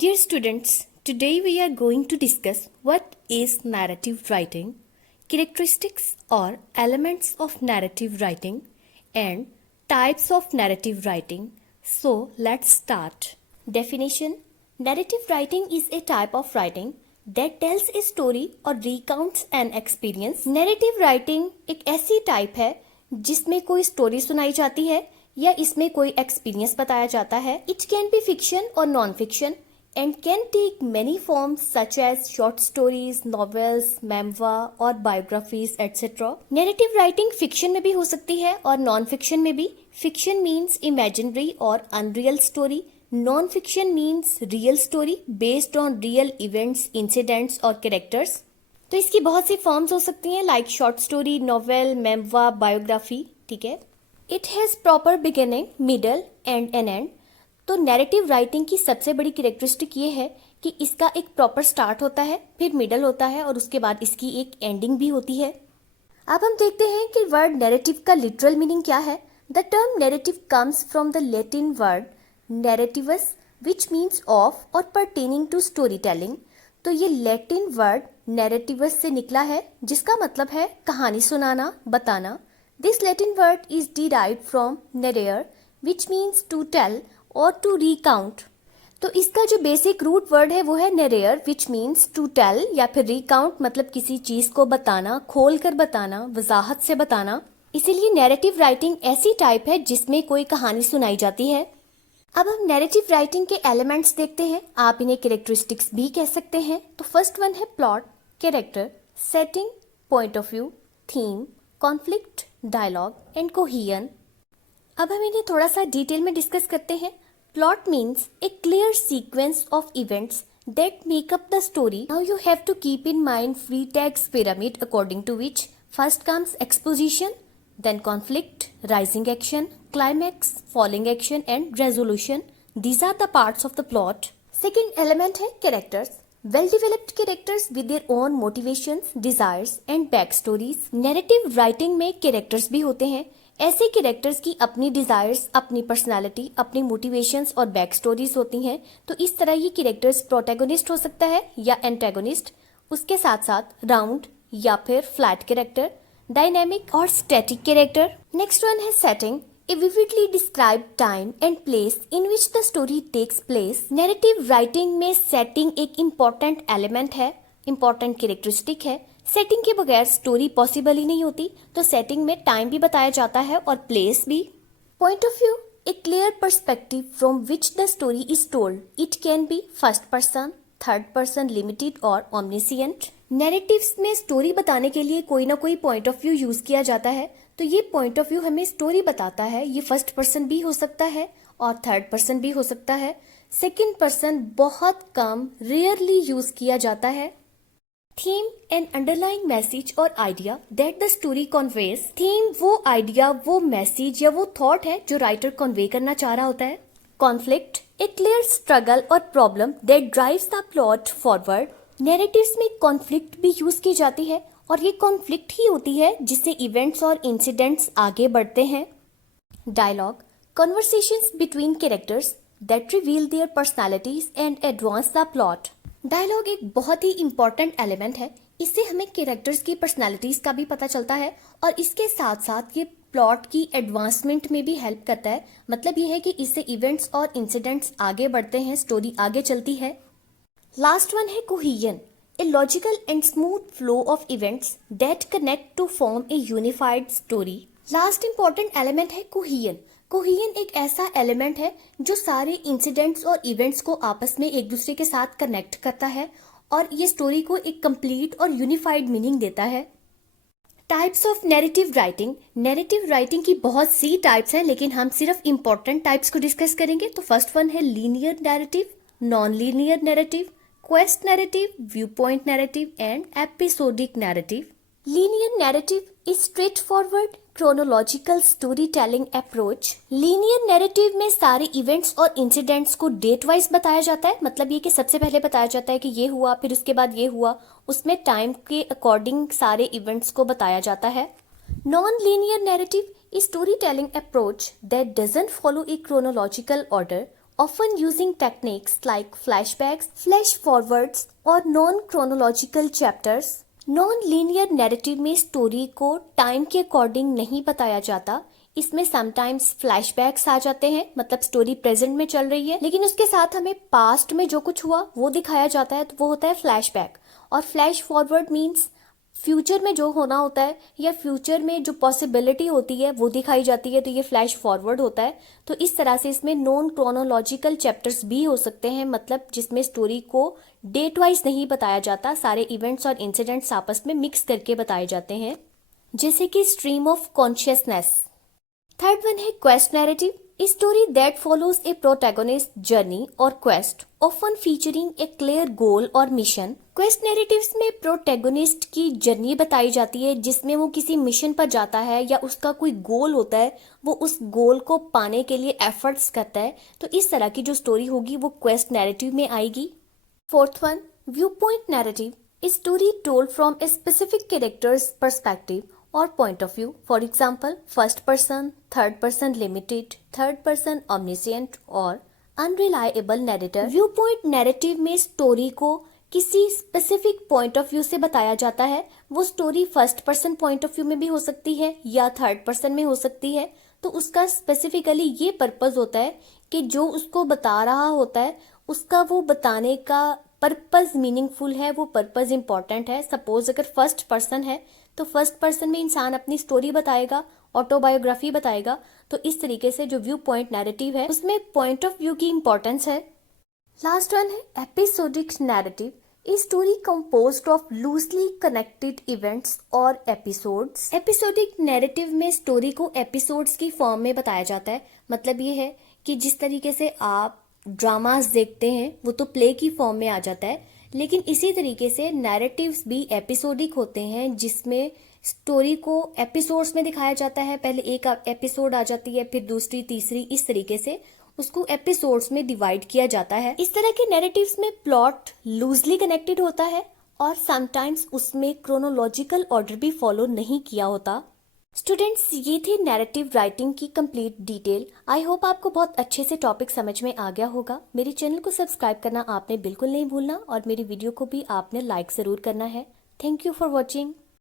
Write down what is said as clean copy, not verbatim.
Dear students, today we are going to discuss what is narrative writing, characteristics or elements of narrative writing, and types of narrative writing. So let's start. Definition: narrative writing is a type of writing that tells a story or recounts an experience. Narrative writing एक ऐसी type है जिसमें कोई story सुनाई जाती है या इसमें कोई एक्सपीरियंस बताया जाता है. It can be fiction or non-fiction and can take many forms such as short stories, novels, memoir और biographies etc. Narrative writing fiction में भी हो सकती है और non-fiction में भी. Fiction means imaginary और unreal story. Non-fiction means real story based on real events, incidents और characters. तो इसकी बहुत सी फॉर्म्स हो सकती हैं like short story, novel, memoir, biography. ठीक है. It has proper beginning, middle and an end. तो नैरेटिव राइटिंग की सबसे बड़ी कैरेक्टरिस्टिक ये है कि इसका एक प्रॉपर स्टार्ट होता है, फिर मिडल होता है और उसके बाद इसकी एक एंडिंग भी होती है. अब हम देखते हैं कि वर्ड नैरेटिव का लिटरल मीनिंग क्या है. The term narrative comes from the Latin word narrativus which means of or pertaining to story telling. तो ये लैटिन वर्ड नैरेटिवस से निकला है जिसका मतलब है कहानी सुनाना, बताना. This Latin word is derived from narrare which means to tell or to recount. तो इसका जो बेसिक रूट वर्ड है वो है narrare which means to tell या फिर रिकाउंट मतलब किसी चीज को बताना, खोल कर बताना, वजाहत से बताना. इसीलिए नैरेटिव राइटिंग ऐसी टाइप है जिसमें कोई कहानी सुनाई जाती है. अब हम नैरेटिव राइटिंग के एलिमेंट्स देखते हैं. आप इन्हें कैरेक्टरिस्टिक्स भी कह सकते हैं. तो फर्स्ट वन है plot, character, setting, point of view, theme, conflict, dialogue and cohesion. अब हम इन्हें थोड़ा सा डिटेल में डिस्कस करते हैं. Plot means A clear sequence of events that make up the story. Now you have to keep in mind Freytag's pyramid according to which first comes exposition, then conflict, rising action, climax, falling action and resolution. These are the parts of the plot. Second element है characters. Well developed characters with their own motivations, desires and backstories. Narrative writing में characters भी होते हैं. ऐसे characters की अपनी desires, अपनी personality, अपनी मोटिवेशंस और बैक स्टोरीज होती हैं. तो इस तरह ये कैरेक्टर्स प्रोटैगोनिस्ट हो सकता है या एंटेगोनिस्ट. उसके साथ साथ राउंड या फिर फ्लैट कैरेक्टर, डायनेमिक और स्टैटिक कैरेक्टर. नेक्स्ट वन है setting. A vividly describe time and place in which the story takes place. Narrative writing में सेटिंग एक इम्पॉर्टेंट एलिमेंट है, इम्पॉर्टेंट कैरेक्टरिस्टिक है. सेटिंग के बगैर स्टोरी पॉसिबल ही नहीं होती. तो सेटिंग में टाइम भी बताया जाता है और प्लेस भी. Point of view, A clear perspective from which the story is told. It can be first person, third person, limited और ओमनिसिएंट. नैरेटिव्स में स्टोरी बताने के लिए कोई ना कोई पॉइंट ऑफ व्यू यूज किया जाता है. तो ये पॉइंट ऑफ व्यू हमें स्टोरी बताता है. ये फर्स्ट पर्सन भी हो सकता है और थर्ड पर्सन भी हो सकता है. सेकेंड पर्सन बहुत कम, रेयरली यूज किया जाता है. थीम एंड अंडरलाइंग मैसेज और idea that the story conveys. Theme वो आइडिया, वो मैसेज या वो थॉट है जो राइटर कन्वे करना चाह रहा होता है. कॉन्फ्लिक्ट, ए क्लियर स्ट्रगल और problem that drives the plot forward. Narratives में कॉन्फ्लिक्ट भी यूज की जाती है और ये कॉन्फ्लिक्ट ही होती है जिससे इवेंट्स और इंसिडेंट्स आगे बढ़ते हैं. Dialogue, conversations between characters that reveal their personalities and advance the plot. Dialogue एक बहुत ही इंपॉर्टेंट एलिमेंट है. इससे हमें कैरेक्टर्स की पर्सनालिटीज का भी पता चलता है और इसके साथ साथ ये प्लॉट की एडवांसमेंट में भी हेल्प करता है. मतलब ये है कि इससे इवेंट्स और इंसिडेंट्स आगे बढ़ते हैं, स्टोरी आगे चलती है. लास्ट वन है cohesion, a logical and smooth flow of events that connect to form a unified story. Last important element है कोहियन. कोहियन एक ऐसा एलिमेंट है जो सारे इंसिडेंट्स और इवेंट्स को आपस में एक दूसरे के साथ कनेक्ट करता है और ये स्टोरी को एक कंप्लीट और यूनिफाइड मीनिंग देता है. Types of narrative writing. Narrative writing की बहुत सी टाइप्स हैं लेकिन हम सिर्फ इंपॉर्टेंट टाइप्स को डिस्कस करेंगे. तो फर्स्ट वन है linear narrative, non linear narrative, quest narrative, view point narrative and episodic narrative. Linear narrative is straight forward chronological story telling approach. Linear narrative में सारे इवेंट्स और इंसिडेंट्स को date wise बताया जाता है. मतलब ये कि सबसे पहले बताया जाता है कि ये हुआ, फिर उसके बाद ये हुआ. उसमें टाइम के अकॉर्डिंग सारे इवेंट्स को बताया जाता है. Non linear narrative is story telling approach that doesn't follow A chronological order often using techniques like flashbacks, flash forwards और non-chronological chapters। नॉन-लीनियर नैरेटिव में स्टोरी को टाइम के अकॉर्डिंग नहीं बताया जाता। इसमें समटाइम्स फ्लैशबैक्स आ जाते हैं, मतलब स्टोरी प्रेजेंट में चल रही है लेकिन उसके साथ हमें पास्ट में जो कुछ हुआ वो दिखाया जाता है, तो वो होता है फ्लैशबैक। और फ्लैश फॉरवर्ड मीन्स फ्यूचर में जो होना होता है या फ्यूचर में जो पॉसिबिलिटी होती है वो दिखाई जाती है, तो ये फ्लैश फॉरवर्ड होता है। तो इस तरह से इसमें नॉन क्रोनोलॉजिकल चैप्टर्स भी हो सकते हैं, मतलब जिसमें स्टोरी को डेट वाइज नहीं बताया जाता, सारे इवेंट्स और इंसिडेंट्स आपस में मिक्स करके बताए जाते हैं, जैसे कि stream of consciousness. Third one है quest narrative, a story that follows a protagonist journey or quest, often featuring a clear goal or mission। Quest narratives में प्रोटैगोनिस्ट की जर्नी बताई जाती है जिसमें वो किसी मिशन पर जाता है या उसका कोई गोल होता है, वो उस गोल को पाने के लिए एफर्ट्स करता है। तो इस तरह की जो स्टोरी होगी वो क्वेस्ट नैरेटिव में आएगी। Fourth one, view point narrative, a story told from a specific character's perspective or point of view, for example first person, third person limited, third person omniscient और unreliable narrator। View point narrative में story को किसी specific point of view से बताया जाता है। वो story first person point of view में भी हो सकती है या थर्ड पर्सन में हो सकती है। तो उसका स्पेसिफिकली ये पर्पस होता है कि जो उसको बता रहा होता है उसका वो बताने का पर्पस मीनिंगफुल है, वो पर्पस इंपॉर्टेंट है। सपोज अगर फर्स्ट पर्सन है तो फर्स्ट पर्सन में इंसान अपनी स्टोरी बताएगा, ऑटोबायोग्राफी बताएगा। तो इस तरीके से जो व्यू पॉइंट नैरेटिव है उसमें पॉइंट ऑफ व्यू की इंपॉर्टेंस है। लास्ट वन है episodic narrative, a story composed of loosely connected events और एपिसोड्स। एपिसोडिक नैरेटिव में स्टोरी को एपिसोड्स की फॉर्म में बताया जाता है। मतलब ये है कि जिस तरीके से आप ड्रामास देखते हैं वो तो प्ले की फॉर्म में आ जाता है, लेकिन इसी तरीके से नैरेटिव्स भी एपिसोडिक होते हैं जिसमें स्टोरी को एपिसोड्स में दिखाया जाता है। पहले एक एपिसोड आ जाती है, फिर दूसरी, तीसरी, इस तरीके से उसको एपिसोड्स में डिवाइड किया जाता है। इस तरह के नैरेटिव्स में प्लॉट लूजली कनेक्टेड होता है और समटाइम्स उसमें क्रोनोलॉजिकल ऑर्डर भी फॉलो नहीं किया होता। स्टूडेंट्स, ये थी नैरेटिव राइटिंग की कंप्लीट डिटेल। आई होप आपको बहुत अच्छे से टॉपिक समझ में आ गया होगा। मेरे चैनल को सब्सक्राइब करना आपने बिल्कुल नहीं भूलना और मेरी वीडियो को भी आपने लाइक ज़रूर करना है। Thank you for watching.